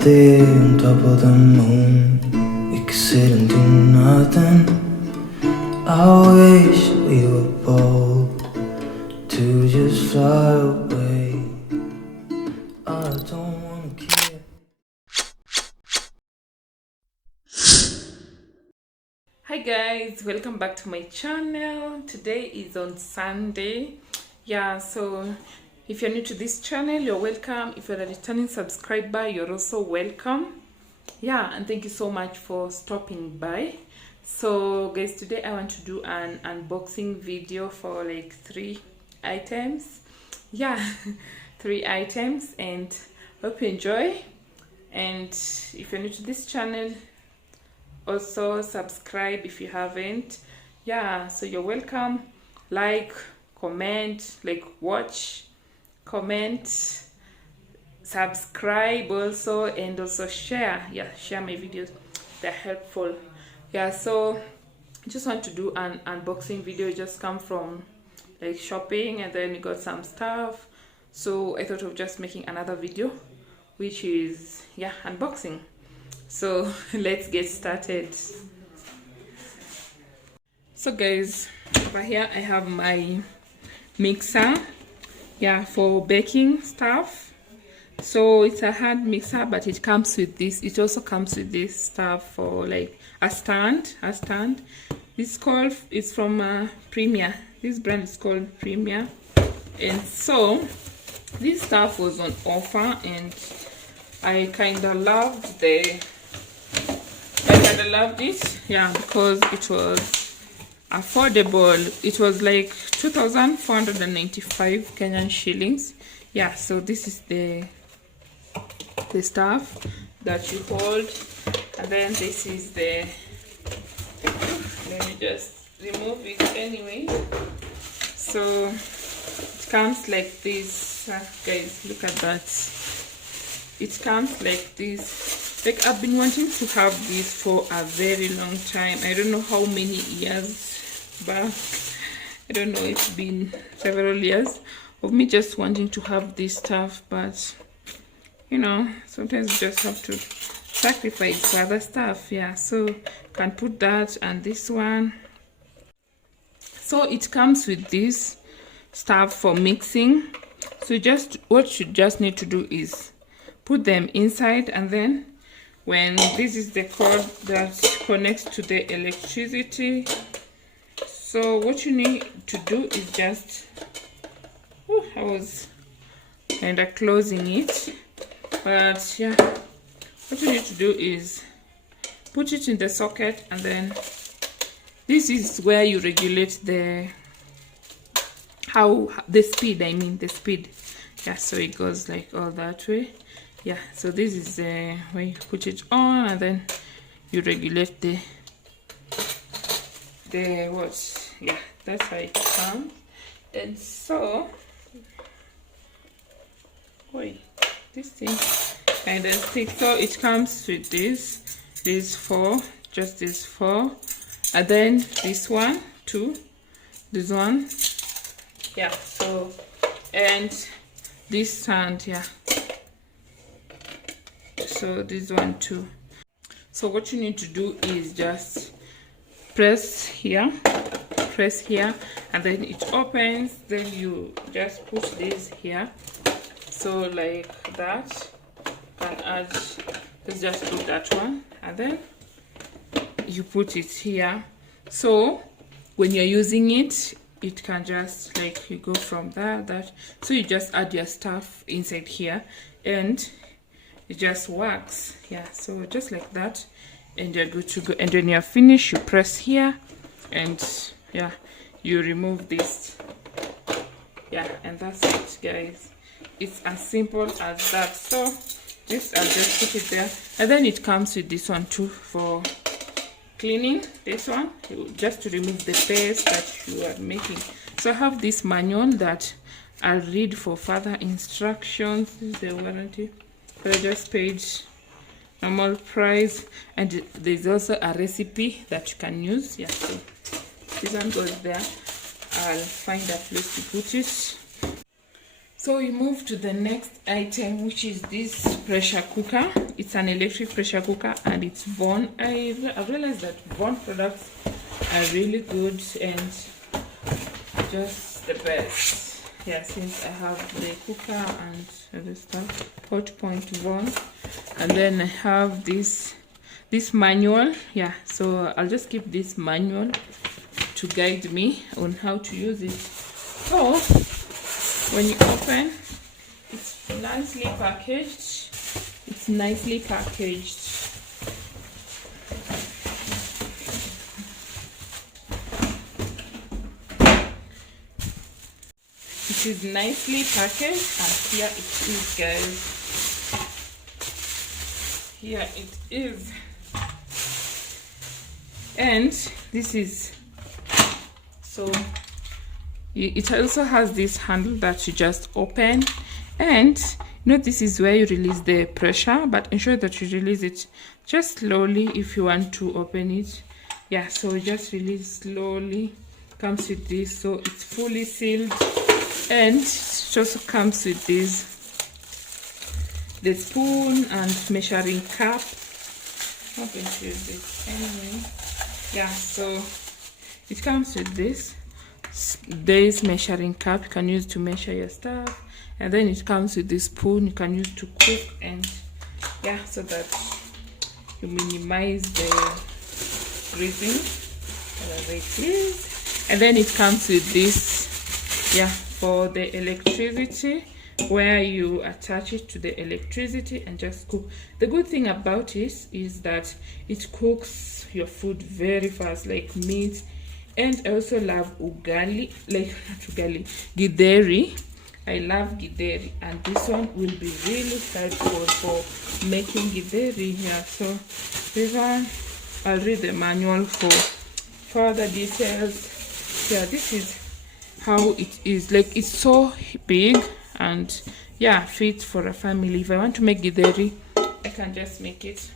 out there on top of the moon, we could sit and do nothing. I wish we were bold to just fly away. I don't wanna care. Hi guys, welcome back to my channel. Today is on Sunday. So if you're new to this channel, you're welcome. If you're a returning subscriber, you're also welcome. And thank you so much for stopping by. So guys, today I want to do an unboxing video for like 3 items. 3 items, and hope you enjoy. And if you're new to this channel, also subscribe if you haven't. So you're welcome. Like, comment, like, watch, comment, subscribe also, and also share. Share my videos, they're helpful. So I just want to do an unboxing video. I just come from like shopping, and then we got some stuff, so I thought of just making another video, which is unboxing. So let's get started. So guys, over here I have my mixer, for baking stuff. So it's a hand mixer, but it comes with this. It also comes with this stuff for like a stand. It's from Premier. This brand is called Premier, and so this stuff was on offer, and I kind of loved it. Because it was affordable. It was like 2,495 Kenyan shillings. So this is the stuff that you hold, and then this is the, let me just remove it anyway. So it comes like this. Guys, look at that. It comes like this. Like, I've been wanting to have this for a very long time. I don't know how many years back. I don't know, it's been several years of me just wanting to have this stuff, but you know, sometimes you just have to sacrifice for other stuff. So you can put that and this one. So it comes with this stuff for mixing. So what you just need to do is put them inside, and then when this is the cord that connects to the electricity, so what you need to do is just, I was kind of closing it, but what you need to do is put it in the socket, and then this is where you regulate the speed. So it goes like all that way. So this is where you put it on, and then you regulate the what. That's how it comes. And so this thing kind of sticks. So it comes with these 4, just these 4, and then this one, 2, this one, so, and this stand, so this one too. So what you need to do is just press here, and then it opens. Then you just put this here, so like that. Can add, let's just put that one, and then you put it here. So when you're using it, it can just like, you go from that. So you just add your stuff inside here, and it just works. So just like that, and you're good to go. And when you're finished, you press here, and you remove this. And that's it, guys. It's as simple as that. So I'll just put it there, and then it comes with this one too for cleaning. This one, just to remove the paste that you are making. So I have this manual that I'll read for further instructions. This is the warranty, but I just paid normal price, and there's also a recipe that you can use. So this one goes there. I'll find a place to put it. So we move to the next item, which is this pressure cooker. It's an electric pressure cooker and it's Von. I realized that Von products are really good and just the best. Yeah, since I have the cooker and other stuff, hot point Von, and then I have this manual. Yeah, so I'll just keep this manual to guide me on how to use it. So when you open, it's nicely packaged. It's nicely packaged. It is nicely packaged, and here it is, guys. Here it is. And this is, so it also has this handle that you just open, and you know, this is where you release the pressure, but ensure that you release it just slowly if you want to open it. Yeah, so just release slowly. Comes with this, so it's fully sealed, and it also comes with this, the spoon and measuring cup. I'm not going to use this anyway. Yeah, so it comes with this measuring cup you can use to measure your stuff, and then it comes with this spoon you can use to cook, and yeah, so that you minimize the freezing, whatever it is. And then it comes with this, yeah, for the electricity, where you attach it to the electricity and just cook. The good thing about it is that it cooks your food very fast, like meat. And I also love ugali, like not ugali, githeri. I love githeri, and this one will be really helpful for making githeri here. So this one, I'll read the manual for further details. Yeah, this is how it is. Like, it's so big and yeah, fit for a family. If I want to make githeri, I can just make it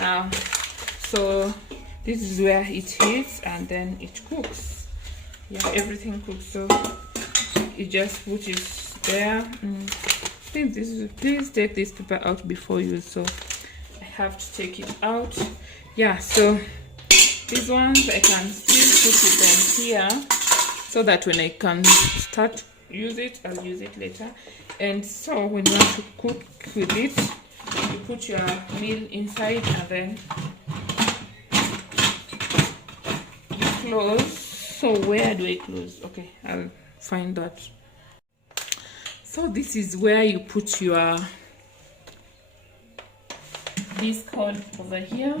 now. So this is where it hits, and then it cooks. Yeah, everything cooks. So you just put it there. I think this is, please take this paper out before you. So I have to take it out. Yeah, so these ones I can still put it on here, so that when I can start use it, I'll use it later. And so when you want to cook with it, you put your meal inside, and then you close. So where do I close? Okay, I'll find that. So this is where you put your this cord over here.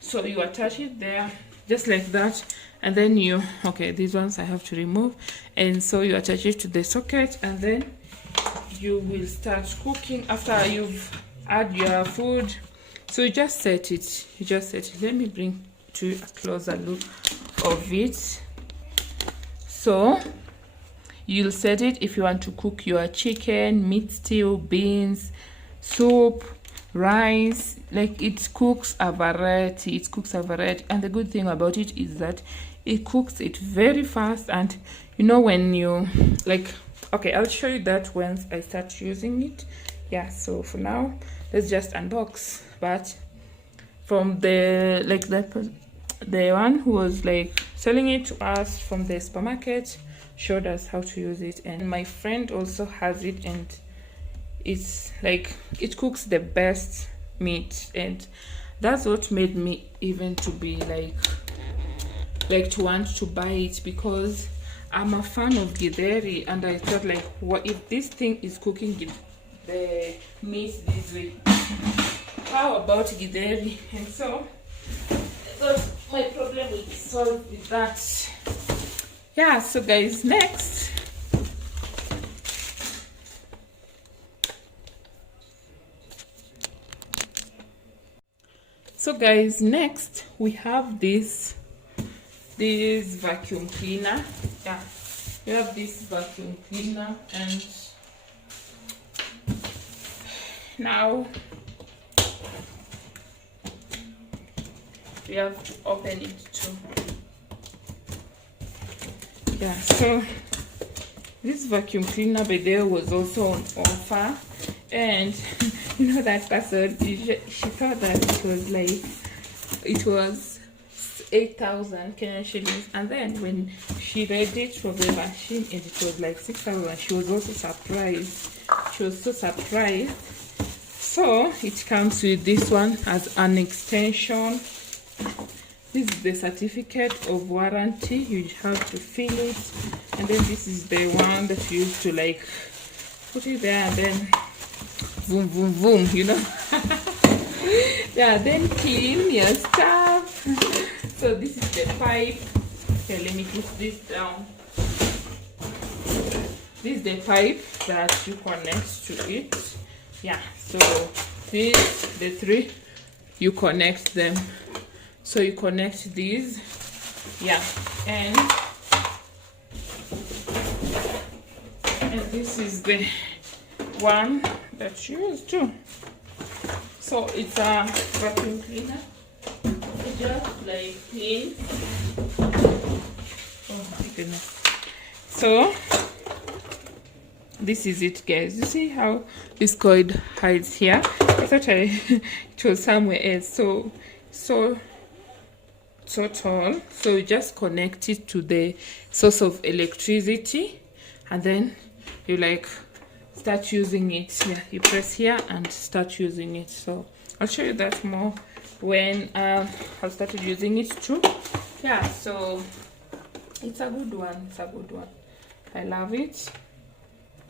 So you attach it there just like that, and then you, okay, these ones I have to remove, and so you attach it to the socket, and then you will start cooking after you've add your food. So you just set it, let me bring to a closer look of it. So you'll set it if you want to cook your chicken, meat stew, beans, soup, rice. Like, it cooks a variety, and the good thing about it is that it cooks it very fast. And you know, when you, like, okay, I'll show you that once I start using it. Yeah, so for now let's just unbox. But from the, like, the one who was like selling it to us from the supermarket showed us how to use it, and my friend also has it, and it's like, it cooks the best meat. And that's what made me even to be like to want to buy it, because I'm a fan of githeri, and I thought, like, what if this thing is cooking the meat this way, how about githeri? And so I thought my problem will be solved with that. Yeah, so guys, next we have this vacuum cleaner. Yeah, we have this vacuum cleaner, and now we have to open it too. Yeah, so this vacuum cleaner by there was also on offer, and you know that person, she thought that it was 8,000 Kenyan shillings, and then when she read it from the machine and it was like 6,000, she was also surprised. She was so surprised. So it comes with this one as an extension. This is the certificate of warranty. You have to fill it, and then this is the one that you use to like put it there and then boom boom boom, you know. Yeah, then clean your stuff. So this is the pipe. Okay, let me put this down. This is the pipe that you connect to it. Yeah, so these, the three, you connect them. So you connect these, yeah, and this is the one that you use too. So it's a vacuum cleaner. It just like clean. Oh my goodness. So this is it, guys. You see how this cord hides here? I thought it was somewhere else. So tall. So you just connect it to the source of electricity, and then you like start using it. Yeah, you press here and start using it. So I'll show you that more when I've started using it too. Yeah, so it's a good one. It's a good one. I love it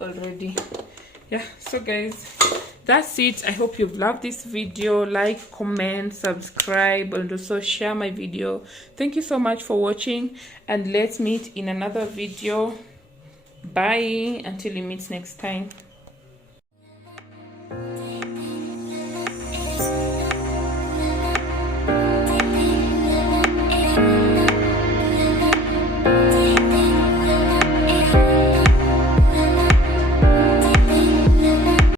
already. Yeah, so guys, that's it. I hope you've loved this video. Like, comment, subscribe, and also share my video. Thank you so much for watching, and let's meet in another video. Bye until we meet next time.